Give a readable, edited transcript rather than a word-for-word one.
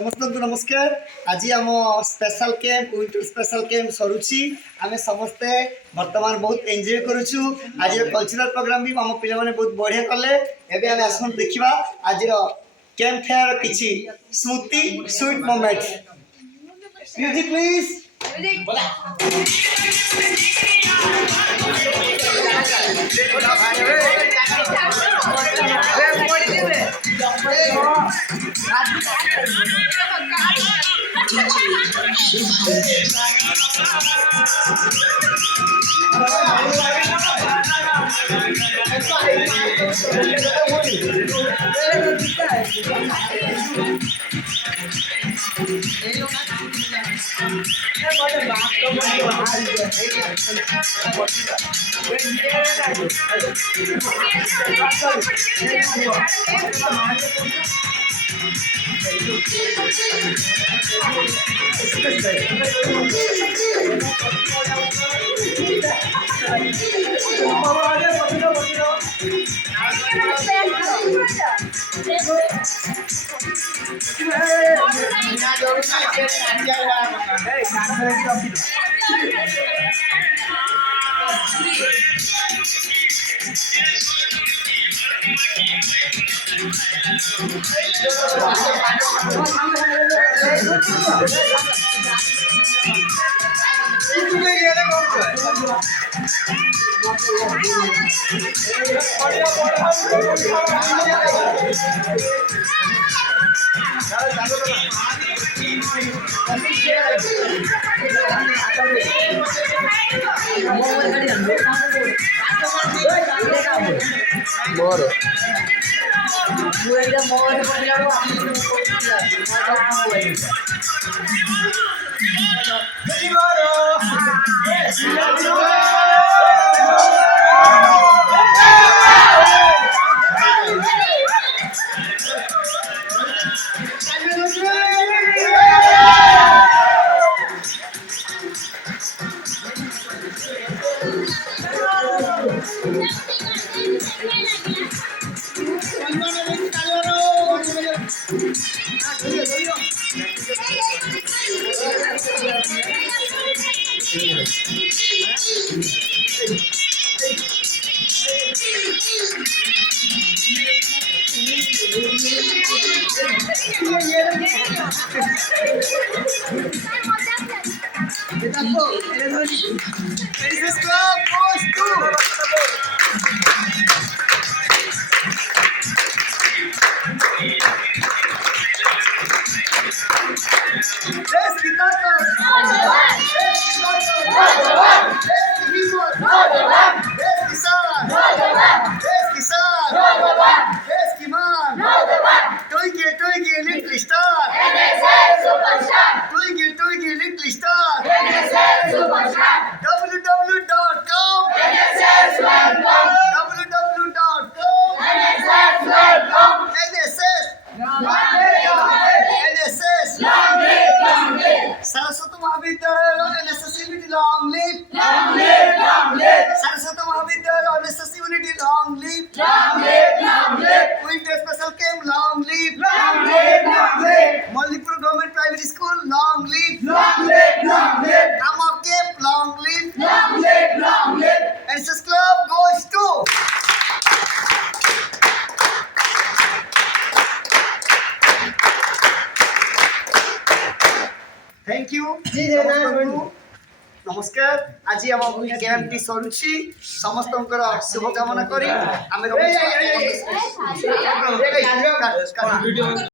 समस्त नमस्कार। आज आम special camp winter special camp सरुची आम समस्ते वर्तमान बहुत एंजॉय करूछु। आज कल्चरल प्रोग्राम भी आम पिला माने बहुत बढ़िया कले। एबे आम आसन देखिबा आज कैंप फेयर किछि स्मृति sweet moment. Music please. Saraswati Mahavidyalaya NSS unity long live Saraswati Mahavidyalaya NSS unity long live winter special camp long live Mallipur government primary school long live आमा camp long live NSS club goes to thank you. नमस्कार। आज आम camp सरुची समस्त शुभकामना करी आम